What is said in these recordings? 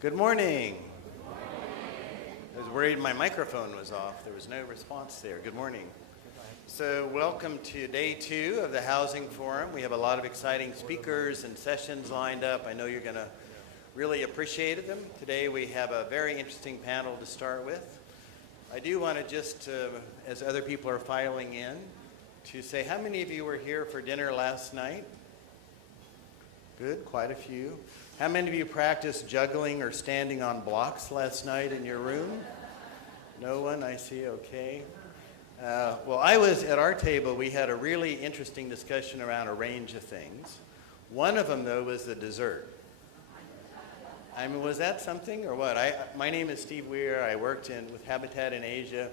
Good morning. I was worried my microphone was off. There was no response there. Good morning. So welcome to day 2 of the Housing Forum. We have a lot of exciting speakers and sessions lined up. I know you're going to really appreciate them. Today we have a very interesting panel to start with. I do want to just, as other people are filing in, to say how many of you were here for dinner last night? Good, quite a few. How many of you practiced juggling or standing on blocks last night in your room? No one, I see, okay. Well, I was at our table, we had a really interesting discussion around a range of things. One of them, though, was the dessert. I mean, was that something or what? My name is Steve Weir. I worked with Habitat in Asia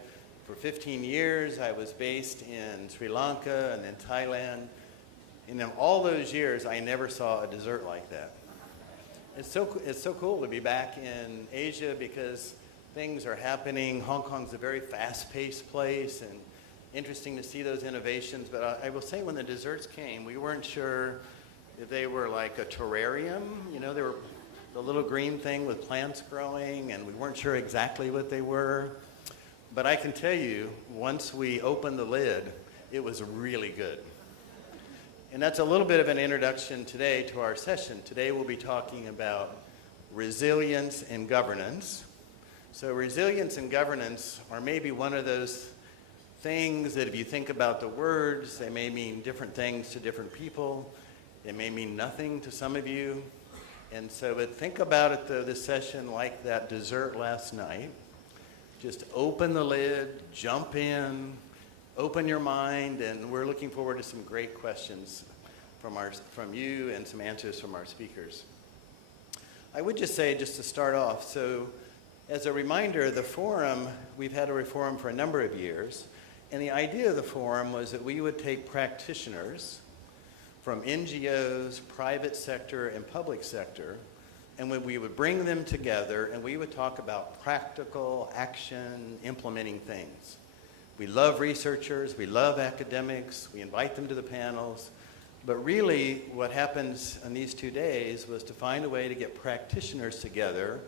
for 15 years. I was based in Sri Lanka and then Thailand. In all those years, I never saw a dessert like that. It's so cool to be back in Asia because things are happening. Hong Kong's a very fast-paced place and interesting to see those innovations. But I will say when the desserts came, we weren't sure if they were like a terrarium. You know, they were the little green thing with plants growing, and we weren't sure exactly what they were. But I can tell you, once we opened the lid, it was really good. And that's a little bit of an introduction today to our session. Today we'll be talking about resilience and governance. So resilience and governance are maybe one of those things that if you think about the words, they may mean different things to different people. They may mean nothing to some of you. And so but think about it, though, this session like that dessert last night. Just open the lid, jump in, open your mind, and we're looking forward to some great questions from you and some answers from our speakers. I would just say, just to start off, so as a reminder, the forum, we've had a forum for a number of years, and the idea of the forum was that we would take practitioners from NGOs, private sector, and public sector, and we would bring them together, and we would talk about practical action, implementing things. We love researchers, we love academics, we invite them to the panels, but really what happens in these 2 days was to find a way to get practitioners together,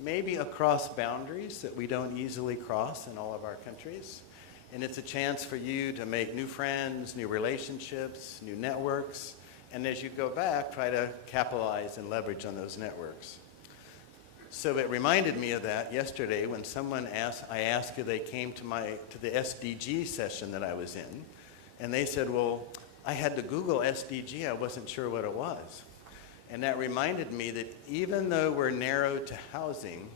maybe across boundaries that we don't easily cross in all of our countries. And it's a chance for you to make new friends, new relationships, new networks, and as you go back, try to capitalize and leverage on those networks. So it reminded me of that yesterday when someone I asked if they came to the SDG session that I was in, and they said, well, I had to Google SDG, I wasn't sure what it was. And that reminded me that even though we're narrow to housing,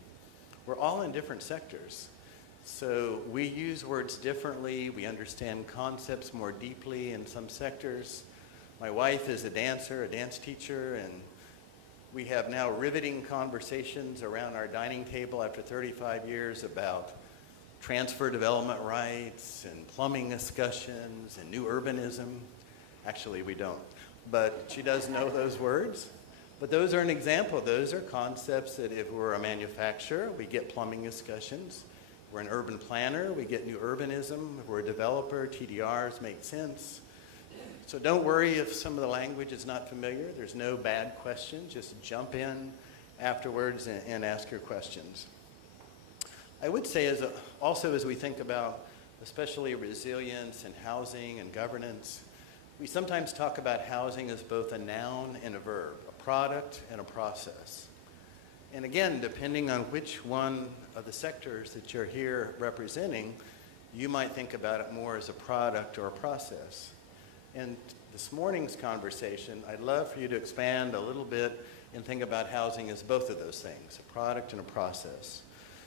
we're all in different sectors. So we use words differently, we understand concepts more deeply in some sectors. My wife is a dancer, a dance teacher, and we have now riveting conversations around our dining table after 35 years about transfer development rights and plumbing discussions and new urbanism. Actually, we don't, but she does know those words. But those are an example. Those are concepts that if we're a manufacturer, we get plumbing discussions. If we're an urban planner, we get new urbanism. If we're a developer, TDRs make sense. So don't worry if some of the language is not familiar. There's no bad questions. Just jump in afterwards and ask your questions. I would say also as we think about especially resilience and housing and governance, we sometimes talk about housing as both a noun and a verb, a product and a process. And again, depending on which one of the sectors that you're here representing, you might think about it more as a product or a process. And this morning's conversation, I'd love for you to expand a little bit and think about housing as both of those things, a product and a process.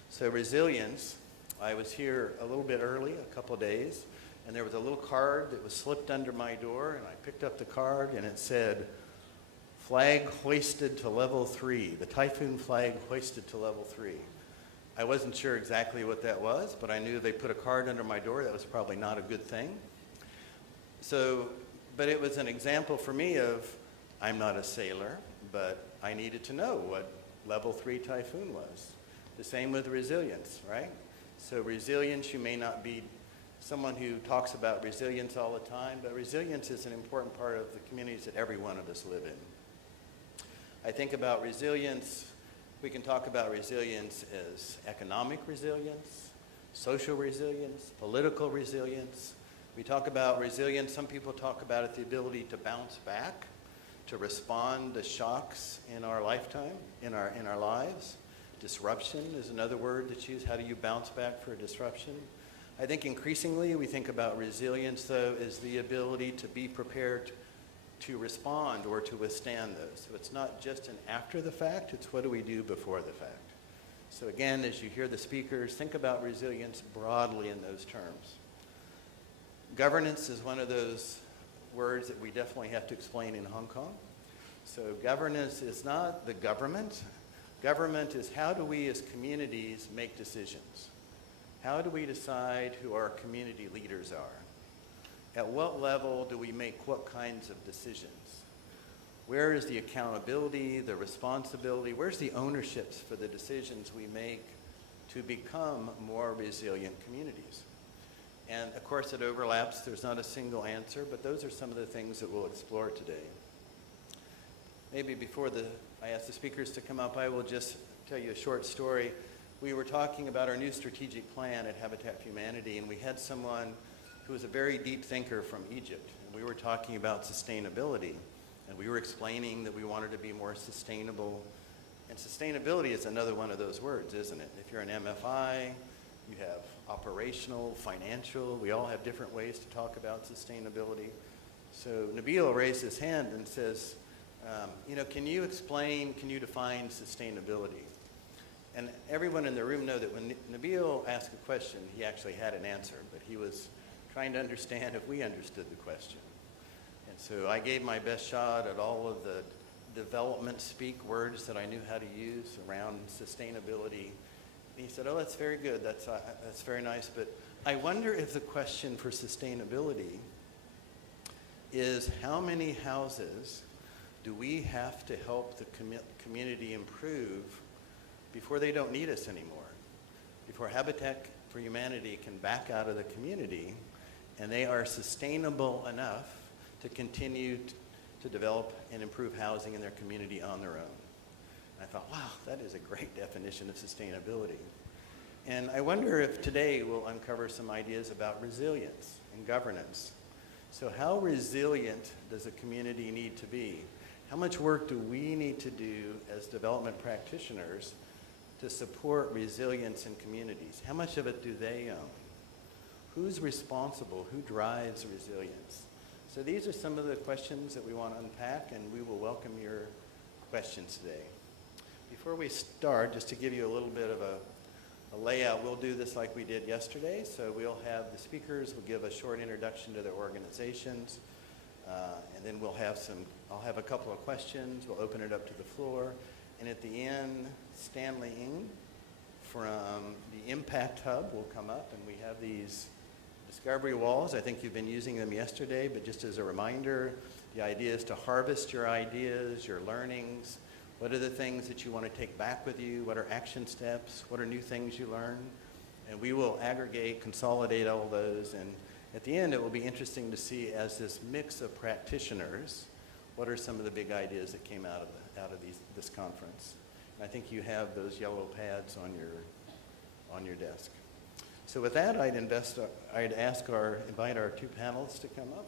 So resilience, I was here a little bit early, a couple of days, and there was a little card that was slipped under my door, and I picked up the card, and it said, flag hoisted to level 3, the typhoon flag hoisted to level 3. I wasn't sure exactly what that was, but I knew they put a card under my door. That was probably not a good thing. So, but it was an example for me of, I'm not a sailor, but I needed to know what level 3 typhoon was. The same with resilience, right? So resilience, you may not be someone who talks about resilience all the time, but resilience is an important part of the communities that every one of us live in. I think about resilience We can talk about resilience as economic resilience, social resilience, political resilience. We talk about resilience, some people talk about it, the ability to bounce back, to respond to shocks in our lifetime, in our lives. Disruption is another word that's used. How do you bounce back for a disruption? I think increasingly we think about resilience, though, as the ability to be prepared to respond or to withstand those. So it's not just an after the fact, it's what do we do before the fact. So again, as you hear the speakers, think about resilience broadly in those terms. Governance is one of those words that we definitely have to explain in Hong Kong. So governance is not the government. Government is how do we as communities make decisions? How do we decide who our community leaders are? At what level do we make what kinds of decisions? Where is the accountability, the responsibility? Where's the ownerships for the decisions we make to become more resilient communities? And of course it overlaps. There's not a single answer, but those are some of the things that we'll explore today. Maybe before I ask the speakers to come up, I will just tell you a short story. We were talking about our new strategic plan at Habitat for Humanity, and we had someone who was a very deep thinker from Egypt. And we were talking about sustainability, and we were explaining that we wanted to be more sustainable. And sustainability is another one of those words, isn't it? If you're an MFI, you have operational, financial. We all have different ways to talk about sustainability. So Nabil raised his hand and says, can you define sustainability? And everyone in the room know that when Nabil asked a question, he actually had an answer, but he was trying to understand if we understood the question. And so I gave my best shot at all of the development speak words that I knew how to use around sustainability. And he said, oh, that's very good, that's very nice, but I wonder if the question for sustainability is how many houses do we have to help the community improve before they don't need us anymore? Before Habitat for Humanity can back out of the community and they are sustainable enough to continue to develop and improve housing in their community on their own. And I thought, wow, that is a great definition of sustainability. And I wonder if today we'll uncover some ideas about resilience and governance. So how resilient does a community need to be? How much work do we need to do as development practitioners to support resilience in communities? How much of it do they own? Who's responsible? Who drives resilience? So these are some of the questions that we want to unpack, and we will welcome your questions today. Before we start, just to give you a little bit of a layout, we'll do this like we did yesterday. So we'll have the speakers will give a short introduction to their organizations, and then I'll have a couple of questions. We'll open it up to the floor. And at the end, Stanley Ng from the Impact Hub will come up, and we have these discovery walls. I think you've been using them yesterday, but just as a reminder, the idea is to harvest your ideas, your learnings. What are the things that you want to take back with you? What are action steps? What are new things you learn? And we will aggregate, consolidate all those, and at the end it will be interesting to see, as this mix of practitioners, what are some of the big ideas that came out of this conference. And I think you have those yellow pads on your desk. So with that, I'd invite our two panelists to come up.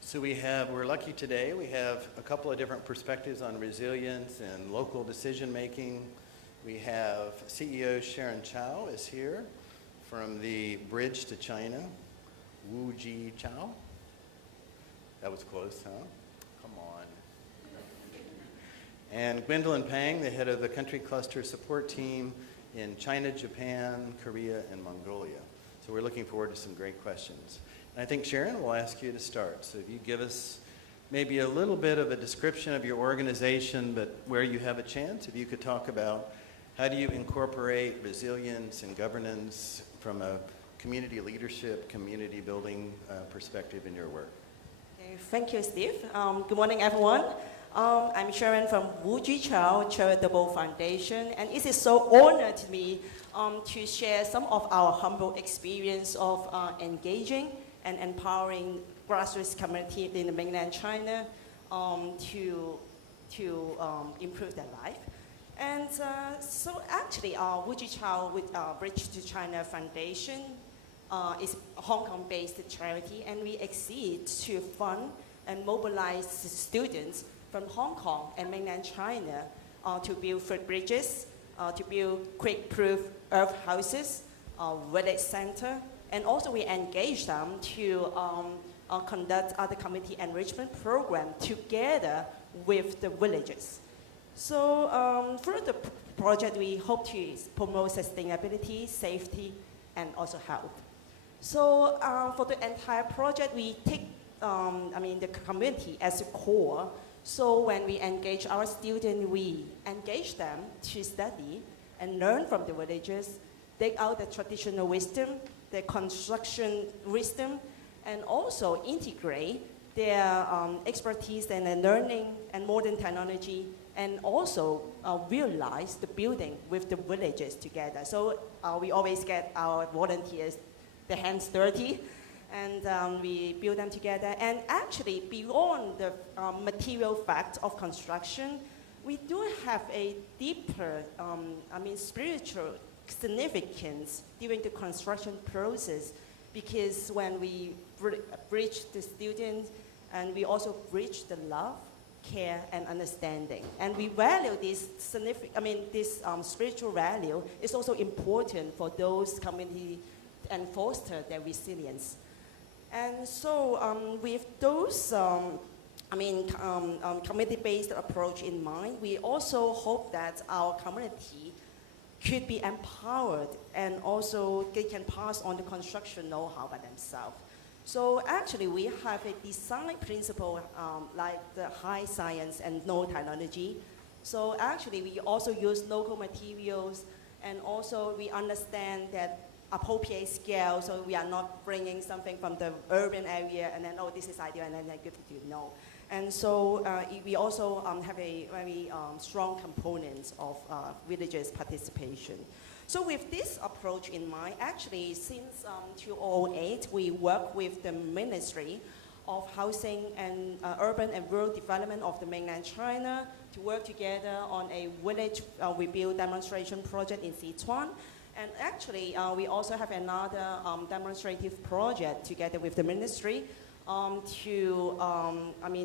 So we're lucky today. We have a couple of different perspectives on resilience and local decision making. We have CEO Sharon Chow is here from the Bridge to China, Wu Ji Chow. That was close, huh? Come on. And Gwendolyn Pang, the head of the country cluster support team in China, Japan, Korea, and Mongolia. So we're looking forward to some great questions. And I think, Sharon, we'll ask you to start. So if you give us maybe a little bit of a description of your organization, but where you have a chance, if you could talk about how do you incorporate resilience and governance from a community leadership, community building perspective in your work. Okay, thank you, Steve. Good morning, everyone. I'm Sharon from Wu Ji Chow Charitable Foundation, and it is so honored to me to share some of our humble experience of engaging and empowering grassroots community in the mainland China to improve their life. And so actually, Wu Jichao with Bridge to China Foundation is a Hong Kong-based charity, and we exceed to fund and mobilize students from Hong Kong and mainland China to build footbridges, to build quick-proof earth houses, village center, and also we engage them to conduct other community enrichment program together with the villages. So through the project, we hope to promote sustainability, safety, and also health. So for the entire project, we take the community as a core. So when we engage our students, we engage them to study and learn from the villagers, take out the traditional wisdom, the construction wisdom, and also integrate their expertise and their learning and modern technology, and also realize the building with the villagers together. So we always get our volunteers, their hands dirty, and we build them together. And actually, beyond the material fact of construction, we do have a deeper, spiritual significance during the construction process, because when we bridge the students, and we also bridge the love, care, and understanding. And we value this spiritual value is also important for those communities and foster their resilience. And so with those community-based approach in mind, we also hope that our community could be empowered, and also they can pass on the construction know-how by themselves. So actually, we have a design principle like the high science and no technology. So actually, we also use local materials, and also we understand that appropriate scale, so we are not bringing something from the urban area and then, oh, this is ideal, and then I give it to you, no. And so we also have a very strong component of villagers' participation. So with this approach in mind, actually since 2008, we work with the Ministry of Housing and Urban and Rural Development of the mainland China to work together on a village rebuild demonstration project in Sichuan. And actually, we also have another demonstrative project together with the ministry to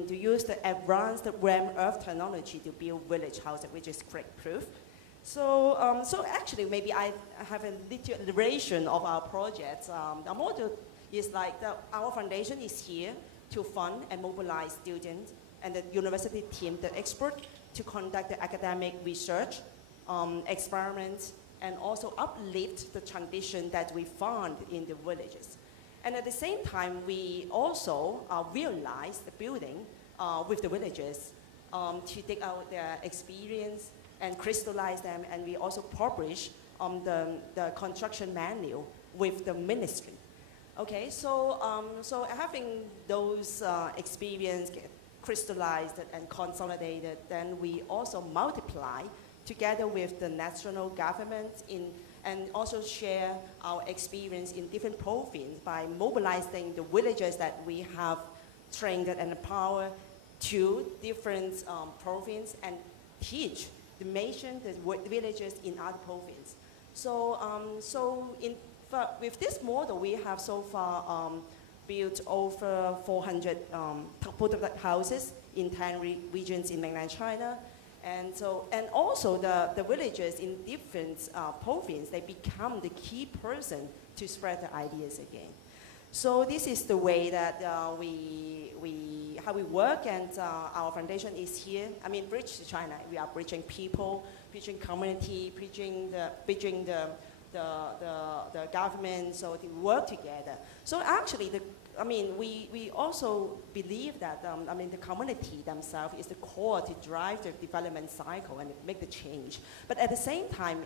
use the advanced ram earth technology to build village houses, which is crack-proof. So, so actually, maybe I have a little iteration of our project. The model is like our foundation is here to fund and mobilize students and the university team, the expert, to conduct the academic research, experiments, and also uplift the tradition that we found in the villages. And at the same time, we also realize the building with the villagers to take out their experience and crystallize them, and we also publish the construction manual with the ministry. Okay, so, so having those experience crystallized and consolidated, then we also multiply together with the national government and also share our experience in different provinces by mobilizing the villagers that we have trained and empowered to different provinces and teach the nation, the villagers in other provinces. So, with this model, we have so far built over 400 prototype houses in 10 regions in mainland China. And so, and also the villagers in different provinces, they become the key person to spread the ideas again. So this is the way that how we work, and our foundation is here. I mean, Bridge to China. We are bridging people, bridging community, bridging the government, so to work together. So actually, we also believe that the community themselves is the core to drive the development cycle and make the change. But at the same time,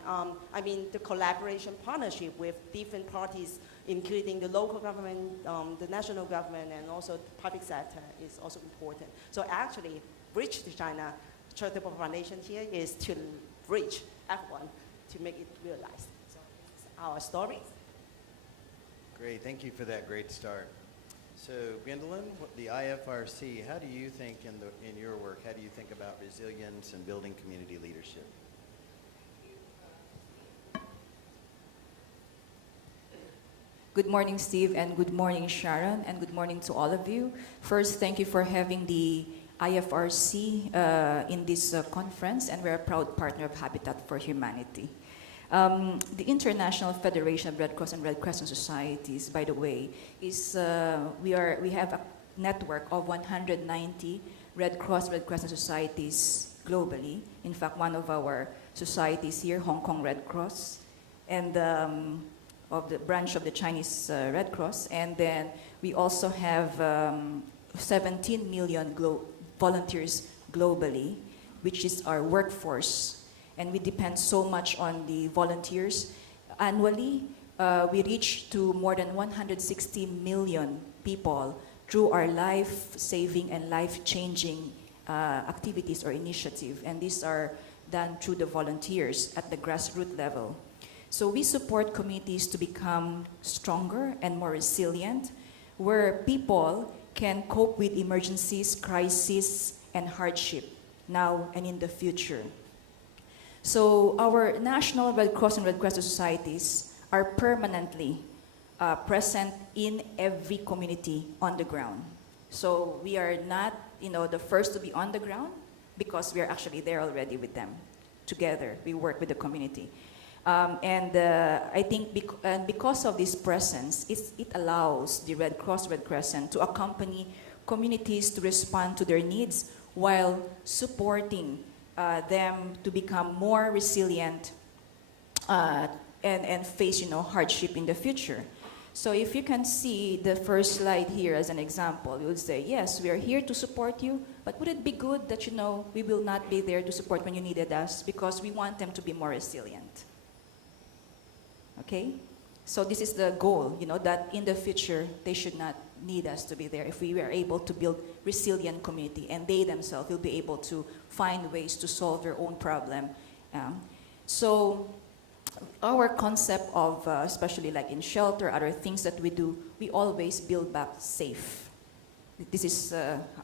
the collaboration partnership with different parties, including the local government, the national government, and also the public sector is also important. So actually, Bridge to China Charitable Foundation here is to bridge everyone to make it realized. So this is our story. Great, thank you for that great start. So, Gwendolyn, the IFRC, how do you think in your work, how do you think about resilience and building community leadership? Good morning, Steve, and good morning, Sharon, and good morning to all of you. First, thank you for having the IFRC in this conference, and we're a proud partner of Habitat for Humanity. The International Federation of Red Cross and Red Crescent Societies, by the way, is we have a network of 190 Red Cross, Red Crescent societies globally. In fact, one of our societies here, Hong Kong Red Cross, and of the branch of the Chinese Red Cross, and then we also have 17 million volunteers globally, which is our workforce. And we depend so much on the volunteers. Annually, we reach to more than 160 million people through our life-saving and life-changing activities or initiative. And these are done through the volunteers at the grassroots level. So we support communities to become stronger and more resilient, where people can cope with emergencies, crises, and hardship now and in the future. So our National Red Cross and Red Crescent societies are permanently present in every community on the ground. So we are not, the first to be on the ground, because we are actually there already with them. Together, we work with the community. I think because of this presence, it allows the Red Cross, Red Crescent to accompany communities to respond to their needs while supporting them to become more resilient and face hardship in the future. So if you can see the first slide here as an example, you would say, yes, we are here to support you, but would it be good that we will not be there to support when you needed us, because we want them to be more resilient. Okay? So this is the goal, that in the future, they should not need us to be there if we were able to build resilient community, and they themselves will be able to find ways to solve their own problem. So our concept of, especially like in shelter, other things that we do, we always build back safe. This is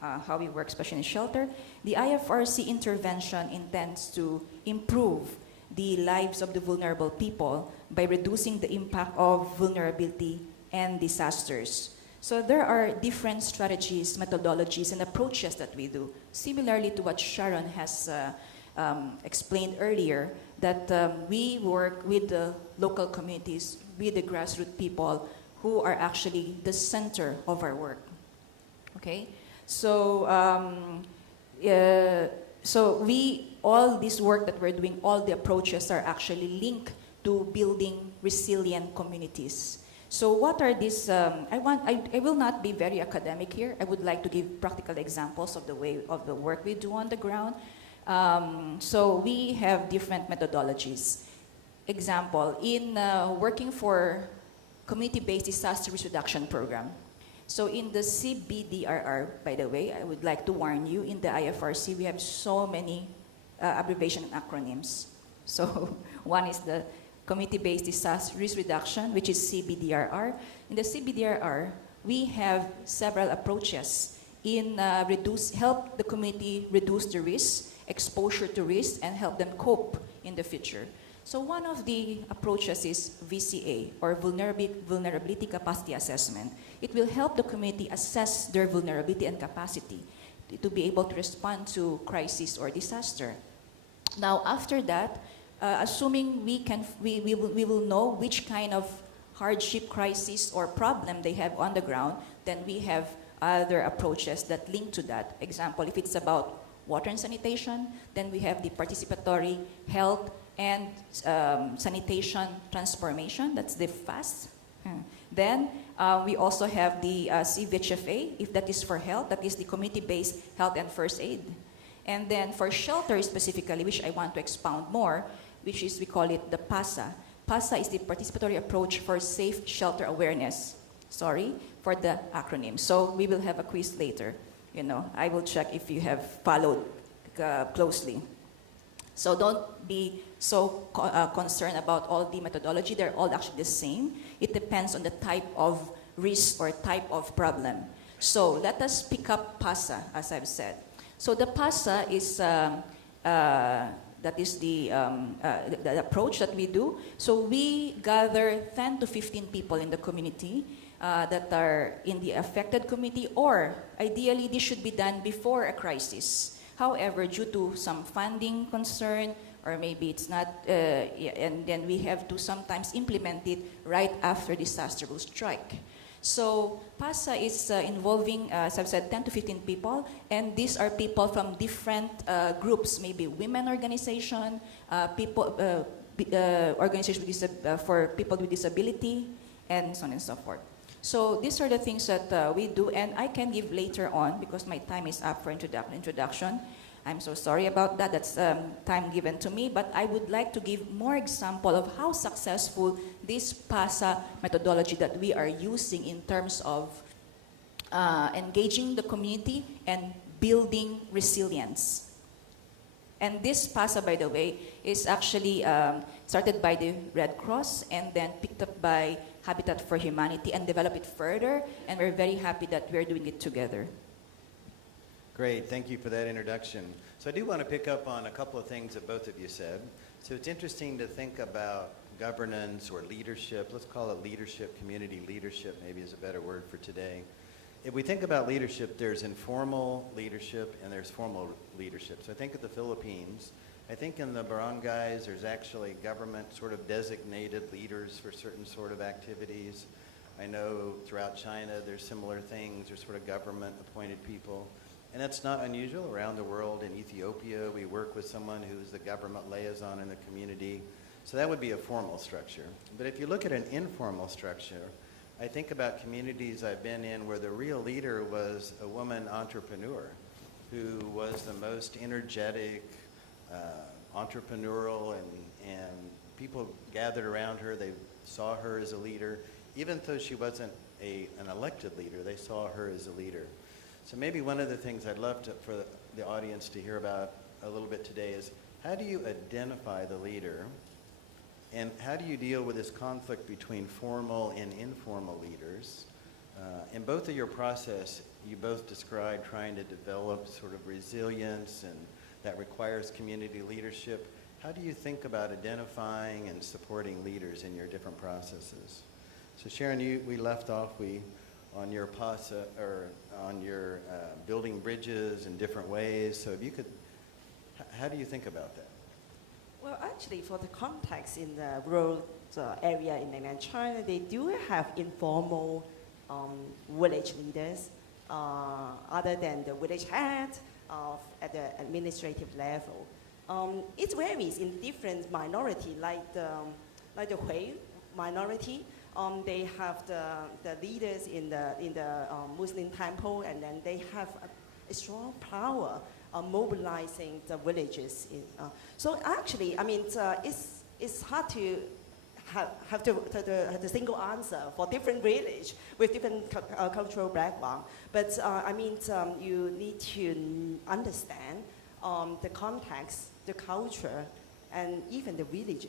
how we work, especially in shelter. The IFRC intervention intends to improve the lives of the vulnerable people by reducing the impact of vulnerability and disasters. So there are different strategies, methodologies, and approaches that we do, similarly to what Sharon has explained earlier, that we work with the local communities, with the grassroots people who are actually the center of our work. Okay? So, all this work that we're doing, all the approaches are actually linked to building resilient communities. So what are these, I will not be very academic here. I would like to give practical examples of the way of the work we do on the ground. So we have different methodologies. Example, in working for community-based disaster risk reduction program. So in the CBDRR, by the way, I would like to warn you, in the IFRC, we have so many abbreviation and acronyms. So one is the Community-Based Disaster Risk Reduction, which is CBDRR. In the CBDRR, we have several approaches in help the community reduce the risk, exposure to risk, and help them cope in the future. So one of the approaches is VCA, or Vulnerability Capacity Assessment. It will help the community assess their vulnerability and capacity to be able to respond to crisis or disaster. Now, after that, assuming we will know which kind of hardship, crisis, or problem they have on the ground, then we have other approaches that link to that. Example, if it's about water and sanitation, then we have the participatory health and sanitation transformation, that's the FAST. Then we also have the CVHFA, if that is for health, that is the community-based health and first aid. And then for shelter specifically, which I want to expound more, which is, we call it the PASA. PASA is the participatory approach for safe shelter awareness. Sorry for the acronym. So we will have a quiz later. I will check if you have followed closely. So don't be so concerned about all the methodology. They're all actually the same. It depends on the type of risk or type of problem. So let us pick up PASA, as I've said. So the PASA is that is the approach that we do. So we gather 10 to 15 people in the community that are in the affected community, or ideally this should be done before a crisis. However, due to some funding concern, or maybe it's not, and then we have to sometimes implement it right after disaster will strike. So PASA is involving, as I've said, 10 to 15 people, and these are people from different groups, maybe women organization, organization for people with disability, and so on and so forth. So these are the things that we do, and I can give later on, because my time is up for introduction. I'm so sorry about that. That's time given to me. But I would like to give more example of how successful this PASA methodology that we are using in terms of engaging the community and building resilience. And this PASA, by the way, is actually started by the Red Cross and then picked up by Habitat for Humanity and developed it further. And we're very happy that we're doing it together. Great, thank you for that introduction. So I do want to pick up on a couple of things that both of you said. So it's interesting to think about governance or leadership. Let's call it leadership, community leadership maybe is a better word for today. If we think about leadership, there's informal leadership and there's formal leadership. So I think of the Philippines. I think in the barangays, there's actually government sort of designated leaders for certain sort of activities. I know throughout China, there's similar things. There's sort of government appointed people. And that's not unusual around the world. In Ethiopia, we work with someone who's the government liaison in the community. So that would be a formal structure. But if you look at an informal structure, I think about communities I've been in where the real leader was a woman entrepreneur who was the most energetic, entrepreneurial, and people gathered around her. They saw her as a leader. Even though she wasn't an elected leader, they saw her as a leader. So maybe one of the things I'd love for the audience to hear about a little bit today is how do you identify the leader, and how do you deal with this conflict between formal and informal leaders? In both of your process, you both described trying to develop sort of resilience, and that requires community leadership. How do you think about identifying and supporting leaders in your different processes? So Sharon, we left off on your PASA, or on your building bridges in different ways. So if you could, how do you think about that? Well, actually, for the context in the rural area in mainland China, they do have informal village leaders other than the village head at the administrative level. It varies in different minority, like the Hui minority. They have the leaders in the Muslim temple, and then they have a strong power mobilizing the villages. So actually, I mean, it's hard to have the single answer for different village with different cultural background. But I mean, you need to understand the context, the culture, and even the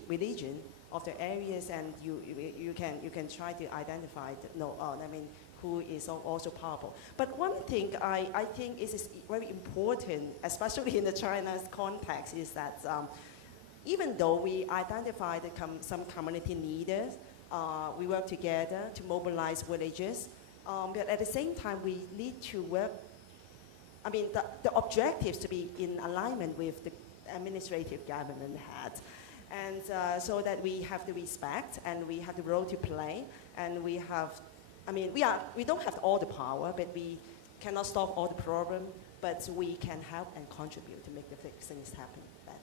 religion of the areas, and you can try to identify who is also powerful. But one thing I think is very important, especially in the China's context, is that even though we identify some community leaders, we work together to mobilize villages, but at the same time we need to work, I mean, the objectives to be in alignment with the administrative government head. And so that we have the respect, and we have the role to play, and we have, I mean, we don't have all the power, but we cannot solve all the problem, but we can help and contribute to make the things happen better.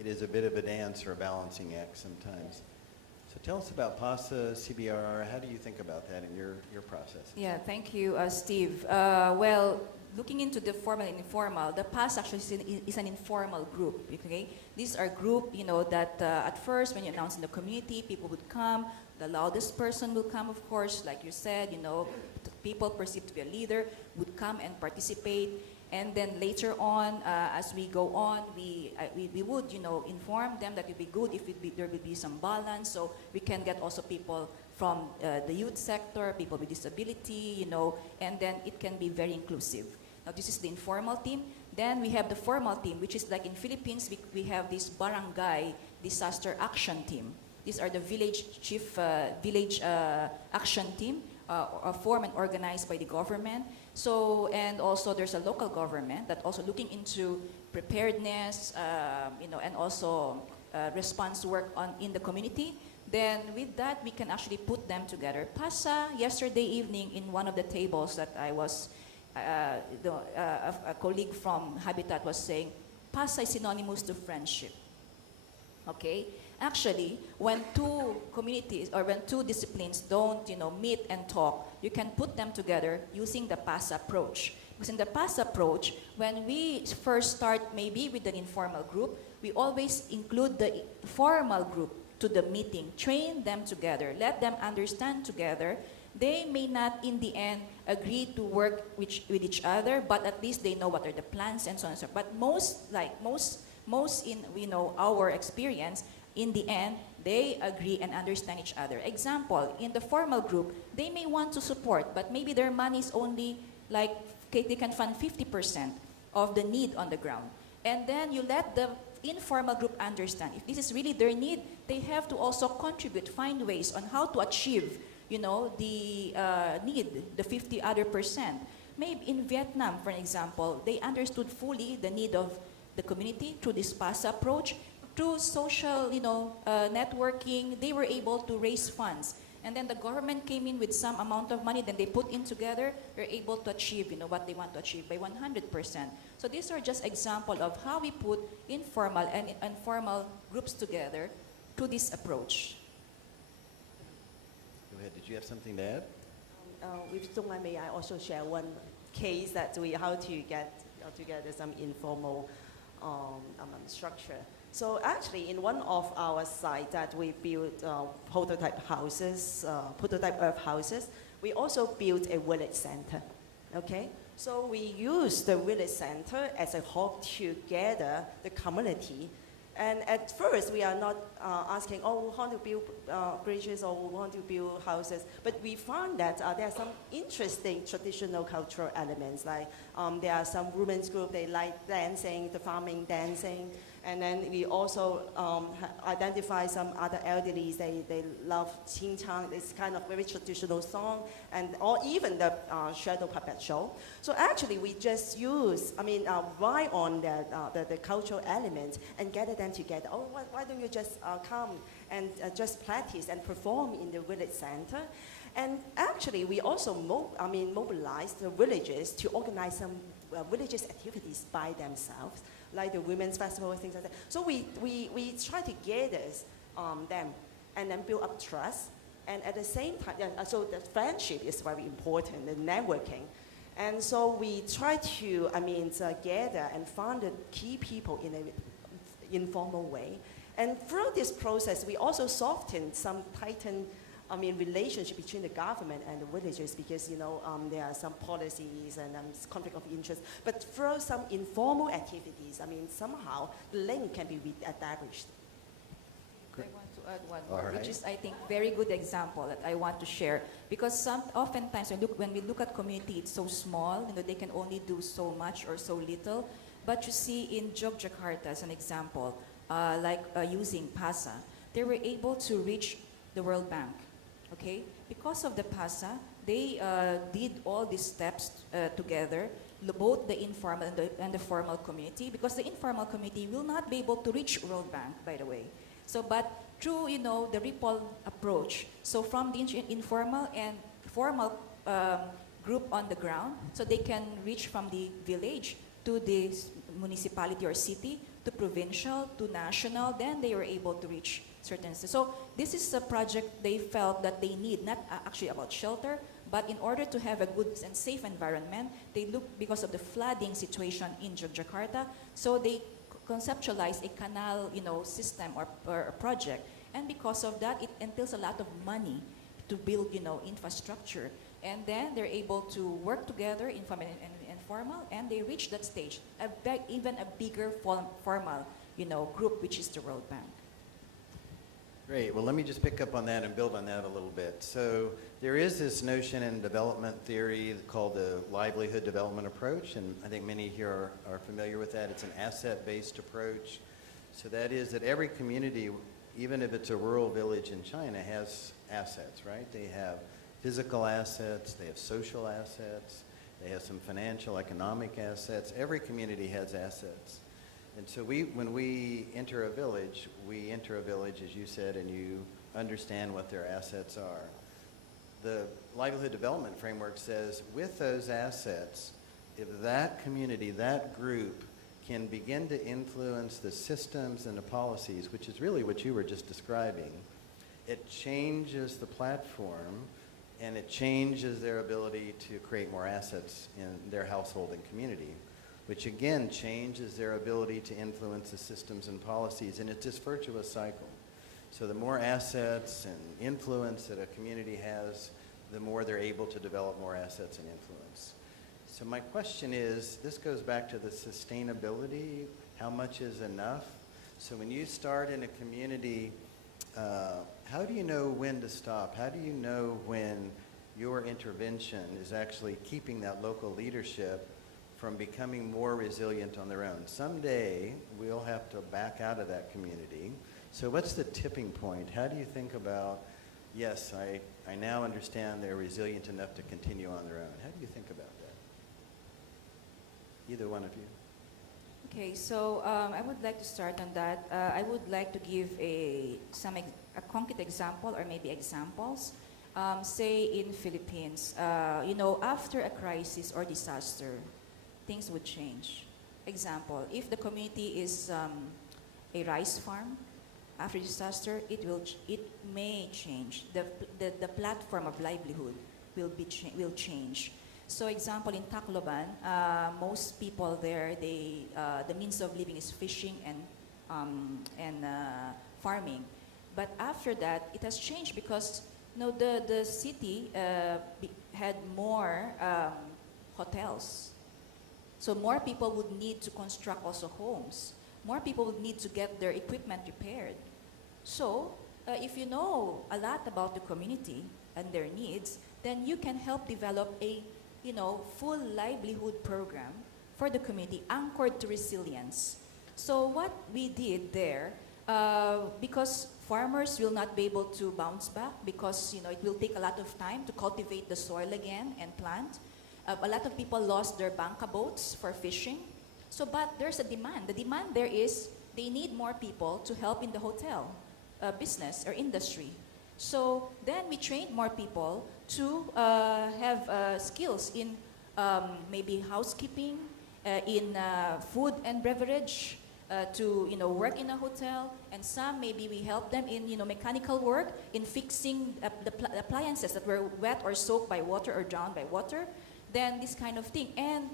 It is a bit of a dance or a balancing act sometimes. So tell us about PASA, CBRR. How do you think about that in your process? Yeah, thank you, Steve. Well, looking into the formal and informal, the PASA actually is an informal group, okay? These are group, that at first when you announce in the community, people would come, the loudest person will come, of course, like you said, people perceived to be a leader would come and participate. And then later on, as we go on, we would, inform them that it would be good if there would be some balance, so we can get also people from the youth sector, people with disability, and then it can be very inclusive. Now, this is the informal team. Then we have the formal team, which is like in Philippines, we have this barangay disaster action team. These are the village action team, formed and organized by the government. So, and also there's a local government that also looking into preparedness, and also response work in the community. Then with that, we can actually put them together. PASA, yesterday evening in one of the tables that I was, a colleague from Habitat was saying, PASA is synonymous to friendship. Okay? Actually, when two communities or when two disciplines don't, meet and talk, you can put them together using the PASA approach. Because in the PASA approach, when we first start maybe with an informal group, we always include the formal group to the meeting, train them together, let them understand together. They may not, in the end, agree to work with each other, but at least they know what are the plans and so on and so forth. But most in our experience, in the end, they agree and understand each other. Example, in the formal group, they may want to support, but maybe their money is only like, okay, they can fund 50% of the need on the ground. And then you let the informal group understand. If this is really their need, they have to also contribute, find ways on how to achieve, the need, the 50 other percent. Maybe in Vietnam, for example, they understood fully the need of the community through this PASA approach. Through social, networking, they were able to raise funds. And then the government came in with some amount of money, then they put in together, they're able to achieve, what they want to achieve by 100%. So these are just examples of how we put informal and informal groups together through this approach. Go ahead. Did you have something to add? With don't mind me, I also share one case that how to get together some informal structure. So actually, in one of our sites that we built prototype earth houses, we also built a village center, okay? So we use the village center as a hub to gather the community. And at first, we are not asking, we want to build bridges or we want to build houses. But we found that there are some interesting traditional cultural elements. Like there are some women's group, they like dancing, the farming dancing. And then we also identify some other elderlies. They love Qing Chang, this kind of very traditional song, or even the shadow puppet show. So actually, we just use, rely on the cultural elements and gather them together. Oh, why don't you just come and just practice and perform in the village center? And actually, we also mobilize the villages to organize some religious activities by themselves, like the women's festival and things like that. So we try to gather them and then build up trust. And at the same time, so the friendship is very important, the networking. And so we try to, gather and find the key people in an informal way. And through this process, we also soften some tightened relationship between the government and the villagers because, there are some policies and conflict of interest. But through some informal activities, somehow the link can be established. I want to add one All more, right. which is, I think, very good example that I want to share. Because oftentimes when we look at community, it's so small, they can only do so much or so little. But you see in Yogyakarta, as an example, using PASA, they were able to reach the World Bank. Okay, because of the PASA, they did all these steps together, both the informal and the formal community, because the informal community will not be able to reach World Bank, by the way. So, but through, the ripple approach, so from the informal and formal group on the ground, so they can reach from the village to the municipality or city, to provincial, to national, then they were able to reach certain. So this is a project they felt that they need, not actually about shelter, but in order to have a good and safe environment, they looked because of the flooding situation in Yogyakarta, so they conceptualized a canal, system or project. And because of that, it entails a lot of money to build, infrastructure. And then they're able to work together, informal and formal, and they reach that stage, even a bigger formal, group, which is the World Bank. Great. Well, let me just pick up on that and build on that a little bit. So there is this notion in development theory called the livelihood development approach, and I think many here are familiar with that. It's an asset-based approach. So that is that every community, even if it's a rural village in China, has assets, right? They have physical assets, they have social assets, they have some financial, economic assets. Every community has assets. And so when we enter a village, as you said, and you understand what their assets are. The livelihood development framework says with those assets, if that community, that group, can begin to influence the systems and the policies, which is really what you were just describing, it changes the platform and it changes their ability to create more assets in their household and community, which again changes their ability to influence the systems and policies, and it's this virtuous cycle. So the more assets and influence that a community has, the more they're able to develop more assets and influence. So my question is, this goes back to the sustainability, how much is enough? So when you start in a community, how do you know when to stop? How do you know when your intervention is actually keeping that local leadership from becoming more resilient on their own? Someday, we'll have to back out of that community. So what's the tipping point? How do you think about, yes, I now understand they're resilient enough to continue on their own. How do you think about that? Either one of you. Okay, so I would like to start on that. I would like to give a concrete example or maybe examples. Say in Philippines, after a crisis or disaster, things would change. Example, if the community is a rice farm, after disaster, it may change. The platform of livelihood will change. So example, in Tacloban, most people there, the means of living is fishing and farming. But after that, it has changed because the city had more hotels. So more people would need to construct also homes. More people would need to get their equipment repaired. So if you know a lot about the community and their needs, then you can help develop a full livelihood program for the community anchored to resilience. So what we did there, because farmers will not be able to bounce back because it will take a lot of time to cultivate the soil again and plant. A lot of people lost their bangka boats for fishing. So, but there's a demand. The demand there is they need more people to help in the hotel business or industry. So then we trained more people to have skills in maybe housekeeping, in food and beverage, to work in a hotel, and some maybe we help them in mechanical work, in fixing the appliances that were wet or soaked by water or drowned by water. Then this kind of thing. And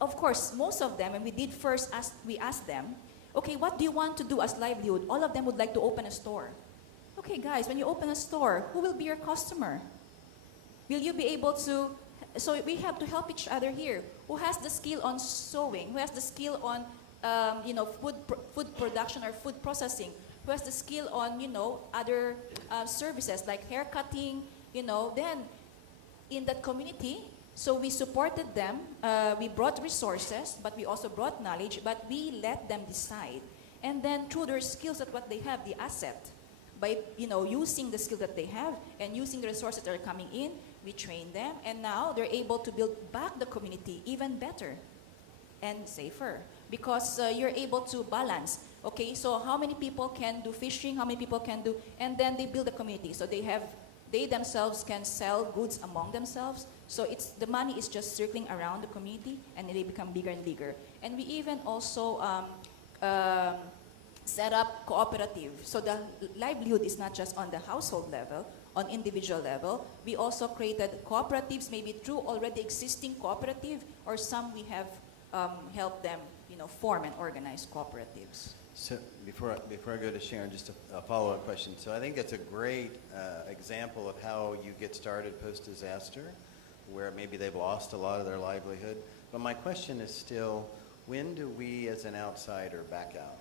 of course, most of them, and we did first we asked them, okay, what do you want to do as livelihood? All of them would like to open a store. Okay, guys, when you open a store, who will be your customer? Will you be able to, so we have to help each other here. Who has the skill on sewing? Who has the skill on, food production or food processing? Who has the skill on, other services like hair cutting, then in that community, so we supported them, we brought resources, but we also brought knowledge, but we let them decide. And then through their skills at what they have, the asset, by using the skill that they have and using the resources that are coming in, we train them, and now they're able to build back the community even better and safer because you're able to balance. Okay, so how many people can do fishing, how many people can do, and then they build a community. So they themselves can sell goods among themselves. So the money is just circling around the community, and they become bigger and bigger. And we even also set up cooperative. So the livelihood is not just on the household level, on individual level. We also created cooperatives, maybe through already existing cooperative, or some we have helped them, form and organize cooperatives. So before I go to Sharon, just a follow-up question. So I think that's a great example of how you get started post-disaster, where maybe they've lost a lot of their livelihood. But my question is still, when do we as an outsider back out?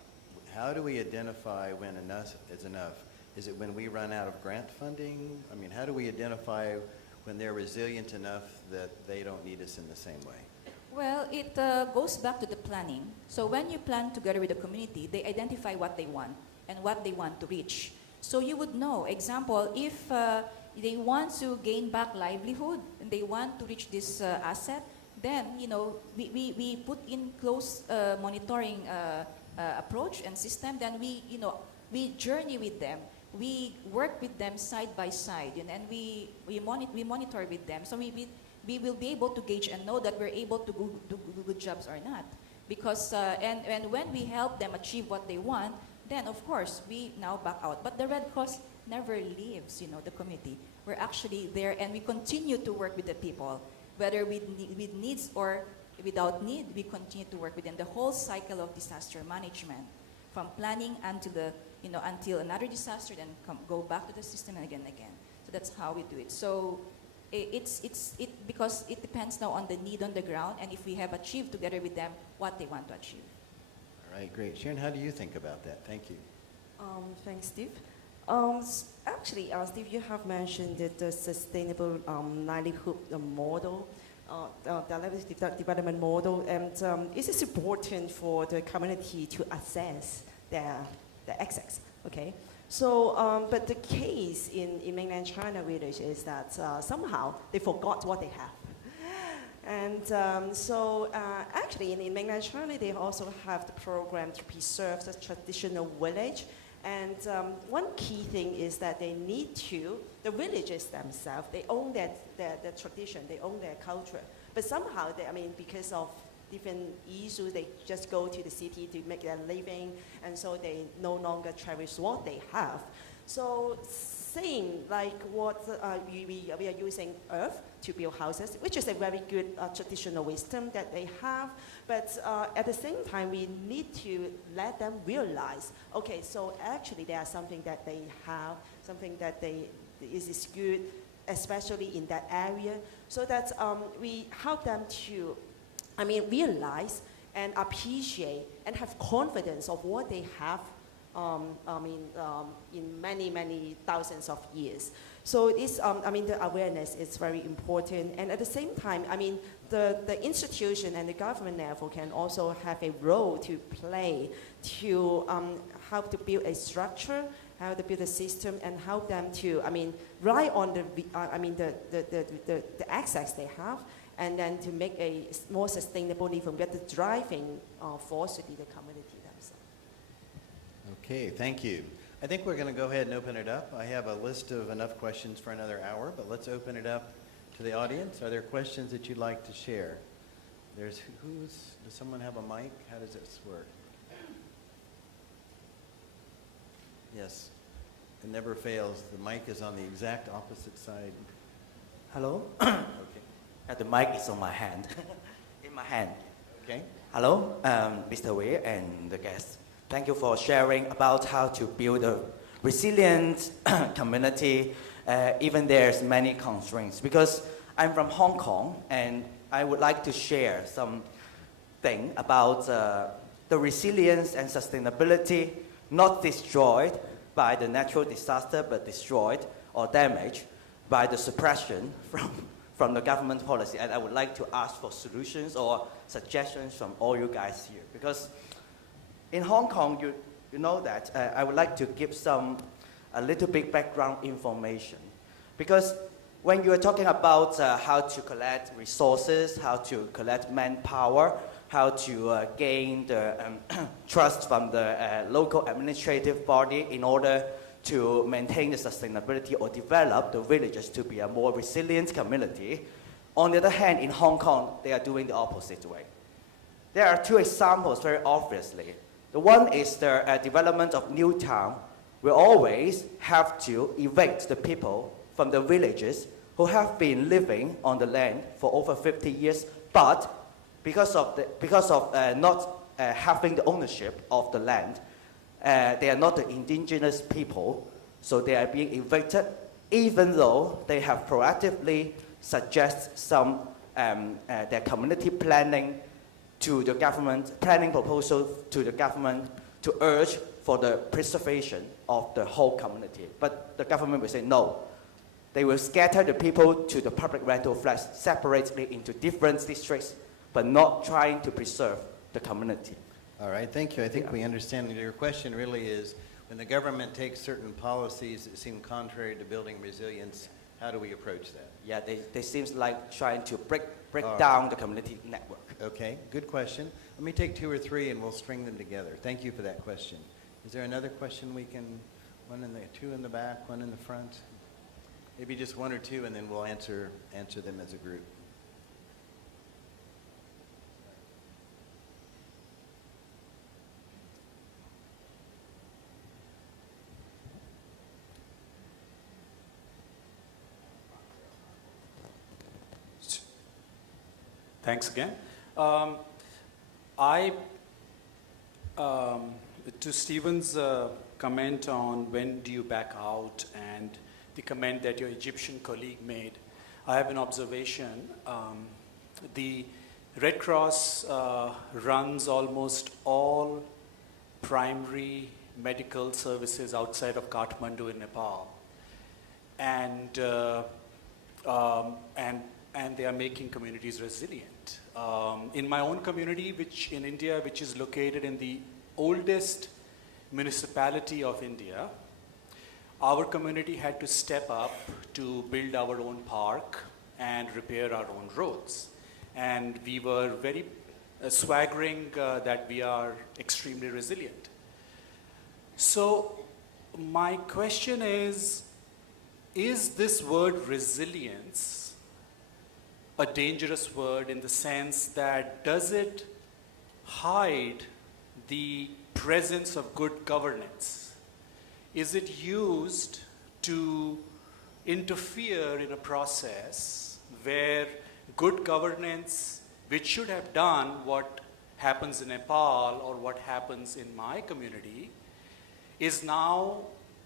how do we identify when enough is enough? Is it when we run out of grant funding? I mean, how do we identify when they're resilient enough that they don't need us in the same way? Well, it goes back to the planning. So when you plan together with the community, they identify what they want and what they want to reach. So you would know, example, if they want to gain back livelihood and they want to reach this asset, then, you know, we put in close monitoring approach and system. Then we, you know, we journey with them. We work with them side by side, and we monitor with them. So we will be able to gauge and know that we're able to do good jobs or not. Because, and when we help them achieve what they want, then of course we now back out. But the Red Cross never leaves, you know, the community. We're actually there, and we continue to work with the people. Whether with needs or without need, we continue to work within the whole cycle of disaster management, from planning until the, you know, until another disaster, then go back to the system again and again. So that's how we do it. So because it depends now on the need on the ground, and if we have achieved together with them what they want to achieve. All right, great. Sharon, how do you think about that? Thank you. Thanks, Steve. Actually, Steve, you have mentioned that the sustainable livelihood model, the livelihood development model, and it is important for the community to assess their access. Okay, so but the case in mainland China village is that somehow they forgot what they have. And actually in mainland China, they also have the program to preserve the traditional village. And one key thing is that they need to, the villages themselves, they own their tradition, they own their culture. But somehow, because of different issues, they just go to the city to make their living, and so they no longer cherish what they have. So saying like what we are using earth to build houses, which is a very good traditional wisdom that they have, but at the same time we need to let them realize, okay, so actually there's something that they have, something that is good, especially in that area, so that we help them to realize and appreciate and have confidence of what they have in many, many thousands of years. So this, the awareness is very important. And at the same time, the institution and the government level can also have a role to play to help to build a structure, how to build a system, and help them to, rely on the access they have, and then to make a more sustainable living, get the driving force to be the community themselves. Okay, thank you. I think we're going to go ahead and open it up. I have a list of enough questions for another hour, but let's open it up to the audience. Are there questions that you'd like to share? Does someone have a mic? How does this work? Yes, it never fails. The mic is on the exact opposite side. Hello? Okay. The mic is on my hand. In my hand. Okay. Hello, Mr. Wei and the guests. Thank you for sharing about how to build a resilient community, even there's many constraints. Because I'm from Hong Kong, and I would like to share something about the resilience and sustainability not destroyed by the natural disaster, but destroyed or damaged by the suppression from the government policy. And I would like to ask for solutions or suggestions from all you guys here. Because in Hong Kong, you know that I would like to give a little bit background information. Because when you are talking about how to collect resources, how to collect manpower, how to gain the trust from the local administrative body in order to maintain the sustainability or develop the villages to be a more resilient community. On the other hand, in Hong Kong, they are doing the opposite way. There are two examples very obviously. The one is the development of new town. We always have to evict the people from the villages who have been living on the land for over 50 years, but because of not having the ownership of the land, they are not the indigenous people, so they are being evicted, even though they have proactively suggested their community planning to the government, planning proposal to the government to urge for the preservation of the whole community. But the government will say no. They will scatter the people to the public rental flats separately into different districts, but not trying to preserve the community. All right, thank you. I think we understand that your question really is, when the government takes certain policies that seem contrary to building resilience, how do we approach that? Yeah, they seem like trying to break All down the community network. Okay, good question. Let me take 2 or 3 and we'll string them together. Thank you for that question. Is there another question we can, 2 in the back, 1 in the front? Maybe just 1 or 2 and then we'll answer them as a group. Thanks again. To Stephen's comment on when do you back out and the comment that your Egyptian colleague made, I have an observation. The Red Cross runs almost all primary medical services outside of Kathmandu in Nepal. And they are making communities resilient. In my own community, which in India, which is located in the oldest municipality of India, our community had to step up to build our own park and repair our own roads. And we were very swaggering that we are extremely resilient. So my question is this word resilience a dangerous word in the sense that does it hide the presence of good governance? Is it used to interfere in a process where good governance, which should have done what happens in Nepal or what happens in my community, is now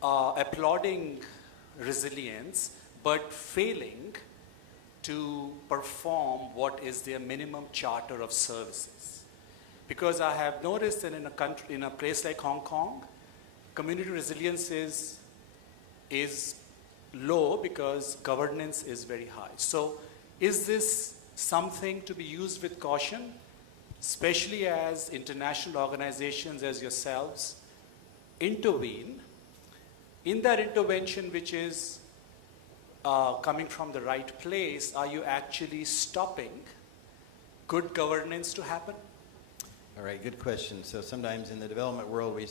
applauding resilience but failing to perform what is their minimum charter of services? Because I have noticed that in a place like Hong Kong, community resilience is low because governance is very high. So is this something to be used with caution, especially as international organizations as yourselves intervene? In that intervention, which is coming from the right place, are you actually stopping good governance to happen? All right, good question. So sometimes in the development world, we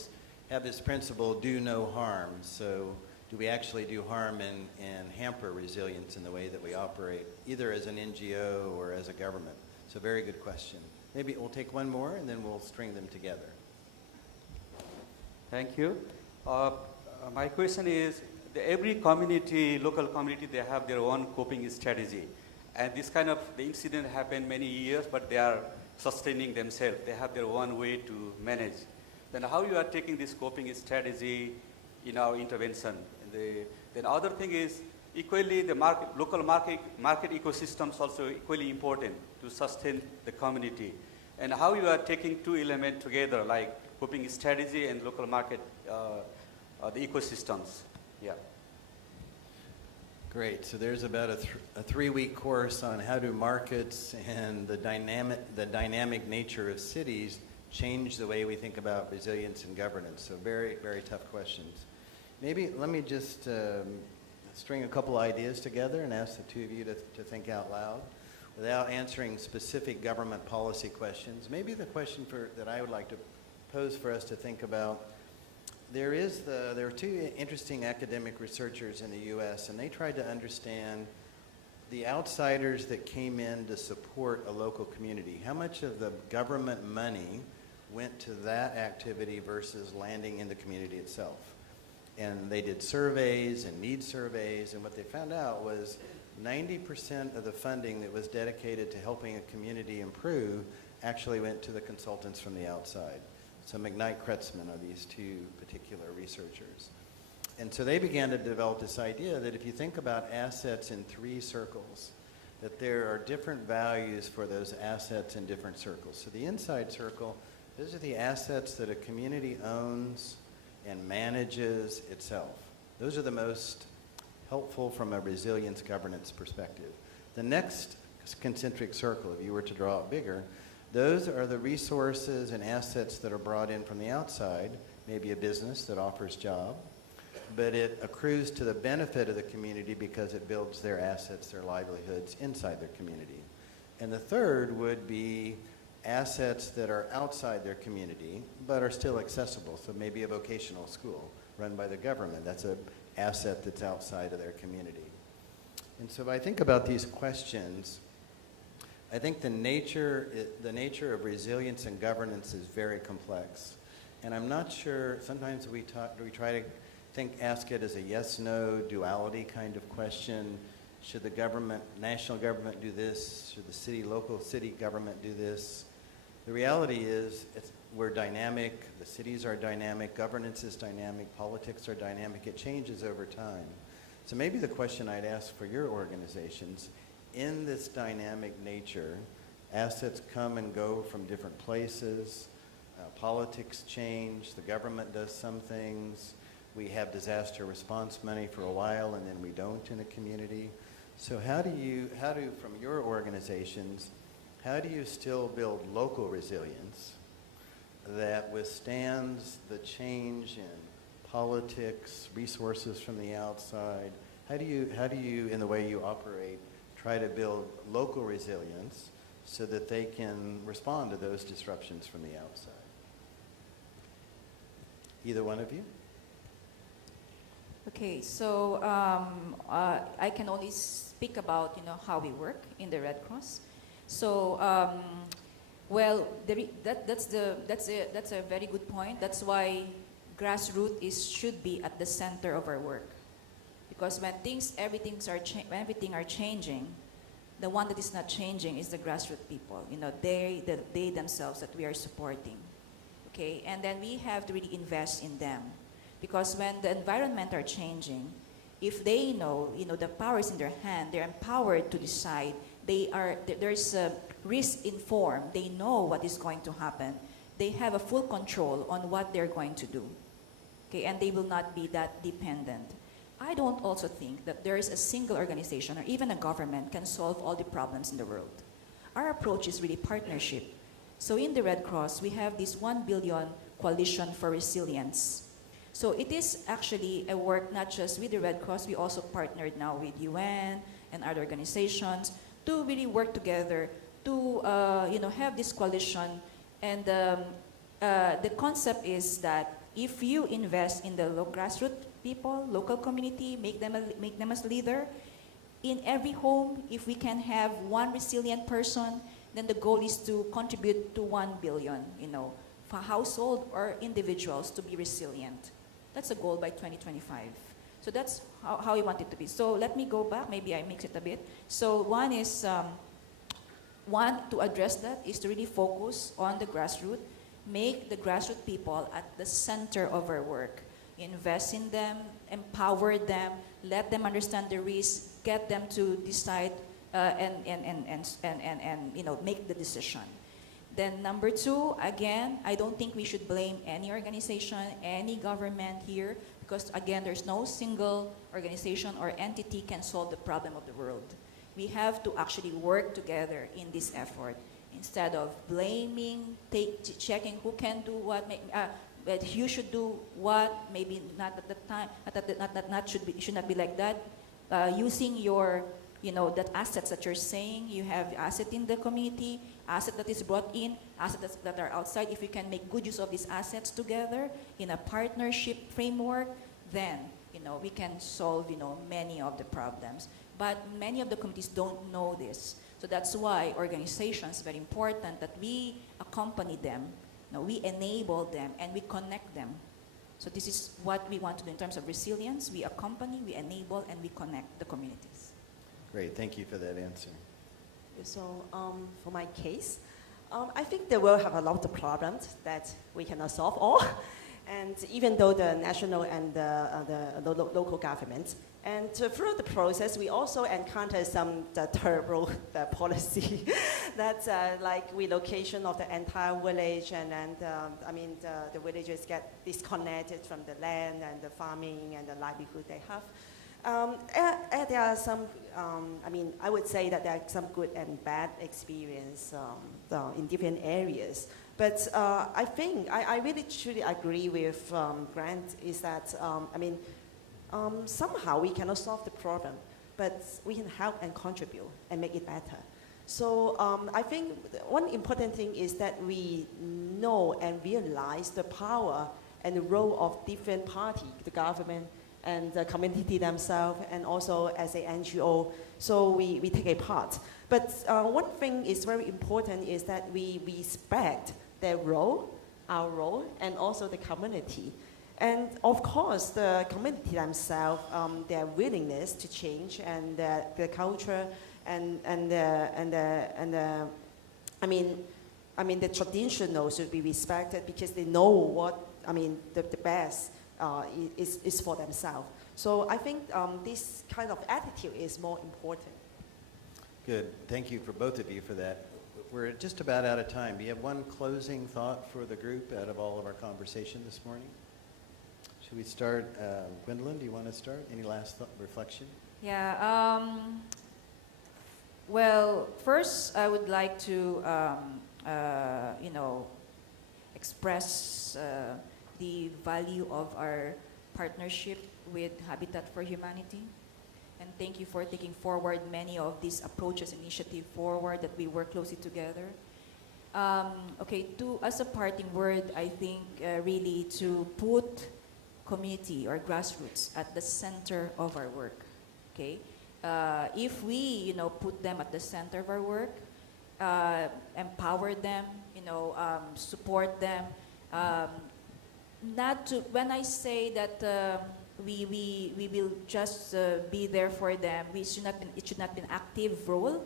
have this principle, do no harm. So do we actually do harm and hamper resilience in the way that we operate, either as an NGO or as a government? So very good question. Maybe we'll take 1 more and then we'll string them together. Thank you. My question is, every community, local community, they have their own coping strategy. And this kind of, the incident happened many years, but they are sustaining themselves. They have their own way to manage. Then how you are taking this coping strategy in our intervention? Then other thing is, equally the local market ecosystems also equally important to sustain the community. And how you are taking 2 elements together, like coping strategy and local market, the ecosystems. Yeah. Great. So there's about a 3-week course on how do markets and the dynamic nature of cities change the way we think about resilience and governance. So very, very tough questions. Maybe let me just string a couple ideas together and ask the 2 of you to think out loud without answering specific government policy questions. Maybe the question that I would like to pose for us to think about, there are 2 interesting academic researchers in the U.S., and they tried to understand the outsiders that came in to support a local community. How much of the government money went to that activity versus landing in the community itself? And they did surveys and need surveys, and what they found out was 90% of the funding that was dedicated to helping a community improve actually went to the consultants from the outside. So McKnight Kretzmann are these 2 particular researchers. And so they began to develop this idea that if you think about assets in 3 circles, that there are different values for those assets in different circles. So the inside circle Those are the assets that a community owns and manages itself. Those are the most helpful from a resilience governance perspective. The next concentric circle, if you were to draw it bigger, those are the resources and assets that are brought in from the outside, maybe a business that offers job, but it accrues to the benefit of the community because it builds their assets, their livelihoods inside their community. And the third would be assets that are outside their community but are still accessible. So maybe a vocational school run by the government. That's an asset that's outside of their community. And so if I think about these questions, I think the nature of resilience and governance is very complex. And I'm not sure, sometimes we try to ask it as a yes-no duality kind of question. Should the government, national government do this? Should the local city government do this? The reality is we're dynamic, the cities are dynamic, governance is dynamic, politics are dynamic, it changes over time. So maybe the question I'd ask for your organizations, in this dynamic nature, assets come and go from different places, politics change, the government does some things, we have disaster response money for a while and then we don't in a community. So how do from your organizations, how do you still build local resilience that withstands the change in politics, resources from the outside? How do you, in the way you operate, try to build local resilience so that they can respond to those disruptions from the outside? Either one of you? Okay, so I can only speak about how we work in the Red Cross. So well, that's a very good point. That's why Grassroot should be at the center of our work, because when everything are changing, the one that is not changing is the grassroots people. They themselves that we are supporting. Okay, and then we have to really invest in them. Because when the environment are changing, if they know, the power is in their hand, they're empowered to decide. There's a risk informed. They know what is going to happen. They have a full control on what they're going to do. Okay, and they will not be that dependent. I don't also think that there is a single organization or even a government can solve all the problems in the world. Our approach is really partnership. So in the Red Cross, we have this 1 billion coalition for resilience. So it is actually a work not just with the Red Cross, we also partnered now with UN and other organizations to really work together to have this coalition. And the concept is that if you invest in the grassroots people, local community, make them as leader, in every home, if we can have one resilient person, then the goal is to contribute to 1 billion, for household or individuals to be resilient. That's a goal by 2025. So that's how we want it to be. So let me go back. Maybe I mix it a bit. So one is, to address that is to really focus on the grassroots, make the grassroots people at the center of our work. Invest in them, empower them, let them understand the risks, get them to decide and make the decision. Then number 2, again, I don't think we should blame any organization, any government here, because again, there's no single organization or entity can solve the problem of the world. We have to actually work together in this effort instead of blaming, checking who can do what, but you should do what, maybe not at the time, should not be like that. Using your, that assets that you're saying, you have asset in the community, asset that is brought in, assets that are outside. If you can make good use of these assets together in a partnership framework, then we can solve many of the problems. But many of the communities don't know this. So that's why organizations, very important that we accompany them, we enable them, and we connect them. So this is what we want to do in terms of resilience. We accompany, we enable, and we connect the communities. Great, thank you for that answer. So for my case, I think the world have a lot of problems that we cannot solve all. And even though the national and the local governments And through the process, we also encountered some terrible policy. That's like relocation of the entire village, and then the villagers get disconnected from the land and the farming and the livelihood they have. And there are some, I would say that there are some good and bad experience in different areas. But I think I really truly agree with Grant is that, somehow we cannot solve the problem, but we can help and contribute and make it better. So I think one important thing is that we know and realize the power and the role of different parties, the government and the community themselves, and also as an NGO, so we take a part. But one thing is very important is that we respect their role, our role, and also the community. And of course, the community themselves, their willingness to change and the culture and the traditional should be respected because they know what, the best is for themselves. So I think this kind of attitude is more important. Good. Thank you for both of you for that. We're just about out of time. Do you have one closing thought for the group out of all of our conversation this morning? Should we start? Gwendolyn, do you want to start? Any last reflection? Yeah. Well, first I would like to, express the value of our partnership with Habitat for Humanity. And thank you for taking forward many of these approaches, initiative forward that we work closely together. As a parting word, I think really to put community or grassroots at the center of our work. Okay, if we put them at the center of our work, empower them, support them. When I say that we will just be there for them, it should not be an active role,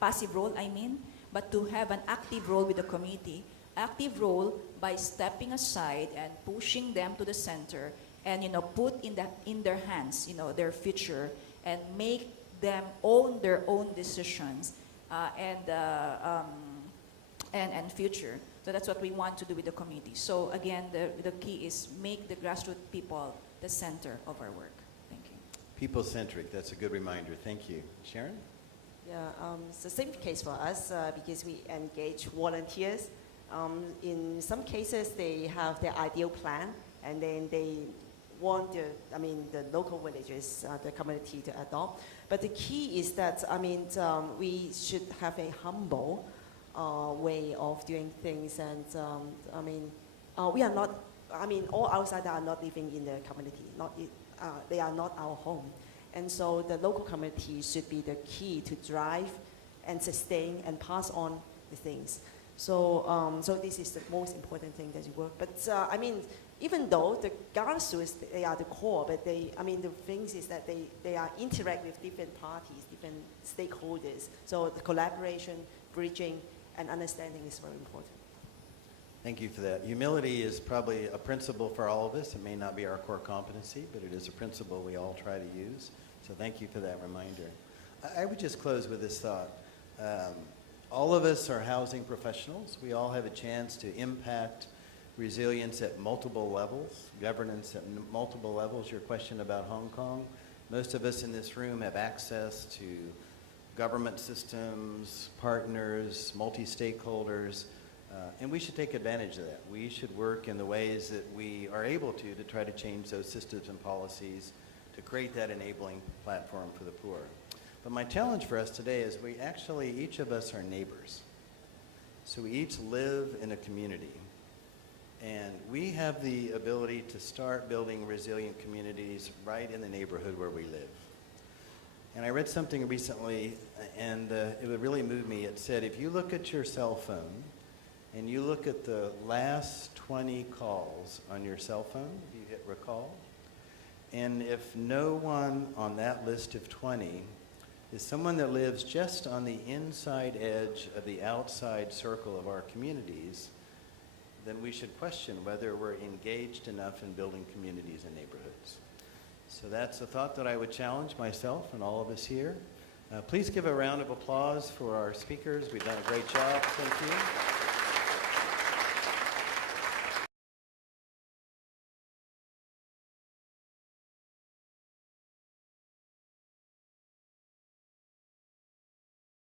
passive role I mean, but to have an active role with the community. Active role by stepping aside and pushing them to the center and put in their hands their future and make them own their own decisions and future. So that's what we want to do with the community. So again, the key is make the grassroots people the center of our work. Thank you. People-centric, that's a good reminder. Thank you. Sharon? Yeah, it's the same case for us because we engage volunteers. In some cases, they have their ideal plan, and then they want the local villages, the community to adopt. But the key is that, we should have a humble way of doing things, and we are not, all outsiders are not living in the community, they are not our home. And so the local community should be the key to drive and sustain and pass on the things. So, so this is the most important thing that you work. But even though the grassroots, they are the core, but the things is that they are interact with different parties, different stakeholders. So the collaboration, bridging, and understanding is very important. Thank you for that. Humility is probably a principle for all of us. It may not be our core competency, but it is a principle we all try to use. So thank you for that reminder. I would just close with this thought. All of us are housing professionals. We all have a chance to impact resilience at multiple levels, governance at multiple levels. Your question about Hong Kong, most of us in this room have access to government systems, partners, multi-stakeholders, and we should take advantage of that. We should work in the ways that we are able to try to change those systems and policies to create that enabling platform for the poor. But my challenge for us today is each of us are neighbors. So we each live in a community. And we have the ability to start building resilient communities right in the neighborhood where we live. And I read something recently, and it would really move me. It said, if you look at your cell phone, and you look at the last 20 calls on your cell phone, you hit recall, and if no one on that list of 20 is someone that lives just on the inside edge of the outside circle of our communities, then we should question whether we're engaged enough in building communities and neighborhoods. So that's a thought that I would challenge myself and all of us here. Please give a round of applause for our speakers. We've done a great job. Thank you.